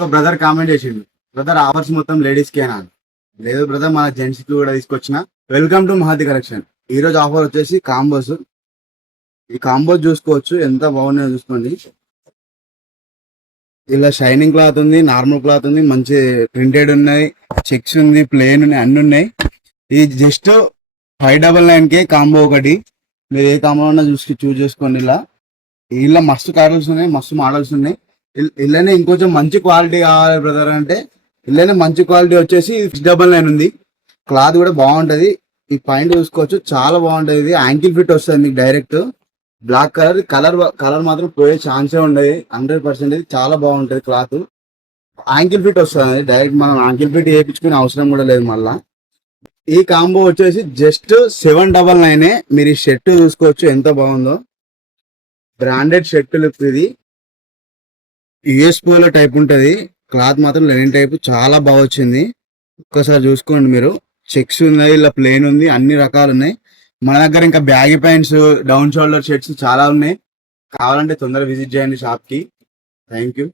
ఒక brother comment చేసిండు, brother offers మొత్తం లేడీస్ కేనా? లేదు బ్రదర్, మన జెంట్స్ కి కూడా తీసుకొచ్చిన. Welcome to Mahathi collection. ఈ రోజు ఆఫర్ వచ్చేసి కాంబోస్. ఈ కాంబోస్ చూసుకోవచ్చు, ఎంత బాగున్నాయో చూసుకోండి. ఇలా షైనింగ్ క్లాత్ ఉంది, నార్మల్ క్లాత్ ఉంది, మంచి ప్రింటెడ్ ఉన్నాయి, చెక్స్ ఉంది, ప్లేన్ ఉన్నాయి, అన్ని ఉన్నాయి. ఇది జస్ట్ 599కే కాంబో ఒకటి. మీరు ఏ కాంబో ఉన్నా చూస్ చేసుకోండి. ఇలా మస్తు కలర్స్ ఉన్నాయి, మస్తు మోడల్స్ ఉన్నాయి. ఇలానే ఇంకొంచెం మంచి క్వాలిటీ కావాలి బ్రదర్ అంటే ఇలానే మంచి క్వాలిటీ వచ్చేసి 699 ఉంది. క్లాత్ కూడా బాగుంటది. ఈ పాయింట్ చూసుకోవచ్చు, చాలా బాగుంటది. ఇది యాంకిల్ ఫిట్ వస్తుంది మీకు డైరెక్ట్. బ్లాక్ కలర్ మాత్రం పోయే ఛాన్సే ఉండదు 100%. ఇది చాలా బాగుంటది క్లాత్. యాంకిల్ ఫిట్ వస్తుంది డైరెక్ట్, మనం యాంకిల్ ఫిట్ వేయించుకునే అవసరం కూడా లేదు. మళ్ళా ఈ కాంబో వచ్చేసి జస్ట్ 799. మీరు ఈ షర్ట్ చూసుకోవచ్చు ఎంత బాగుందో, బ్రాండెడ్ షర్ట్ లుక్. ఇది యుఎస్ పోలో టైప్ ఉంటది, క్లాత్ మాత్రం లెనిన్ టైప్, చాలా బాగా వచ్చింది. ఒక్కసారి చూసుకోండి మీరు. చెక్స్ ఉన్నాయి, ఇలా ప్లేన్ ఉంది, అన్ని రకాలు ఉన్నాయి. మన దగ్గర ఇంకా baggy pants, down shoulder shirts చాలా ఉన్నాయి. కావాలంటే తొందరగా విజిట్ చేయండి షాప్ కి. Thank you.